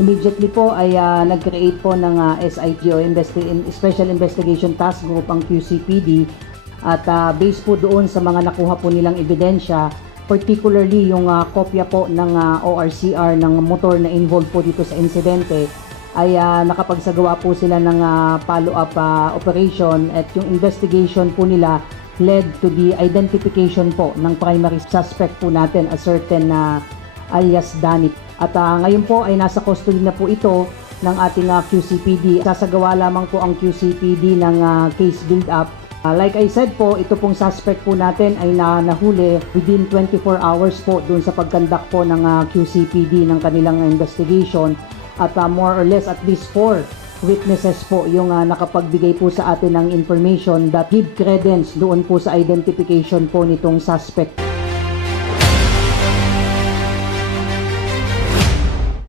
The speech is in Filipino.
Immediately po ay ah, nag-create po ng ah, SIGO, Investi- in- Special Investigation Task Group, ang QCPD. At ah, based po doon sa mga nakuha po nilang ebidensya, particularly yung ah, kopya po ng ah, ORCR ng motor na involved po dito sa insidente, ay ah, nakapagsagawa po sila ng ah, follow-up ah, operation at yung investigation po nila led to the identification po ng primary suspect po natin, a certain na alias Danit. At ah, ngayon po ay nasa custody na po ito ng ating ah, QCPD. Sasagawa lamang po ang QCPD ng ah, case build-up. Ah, like I said po, ito pong suspect po natin ay na nahuli within 24 hours po doon sa pagkandak po ng ah, QCPD ng kanilang investigation. At ah, more or less at least four witnesses po yung ah, nakapagbigay po sa atin ng information that give credence doon po sa identification po nitong suspect.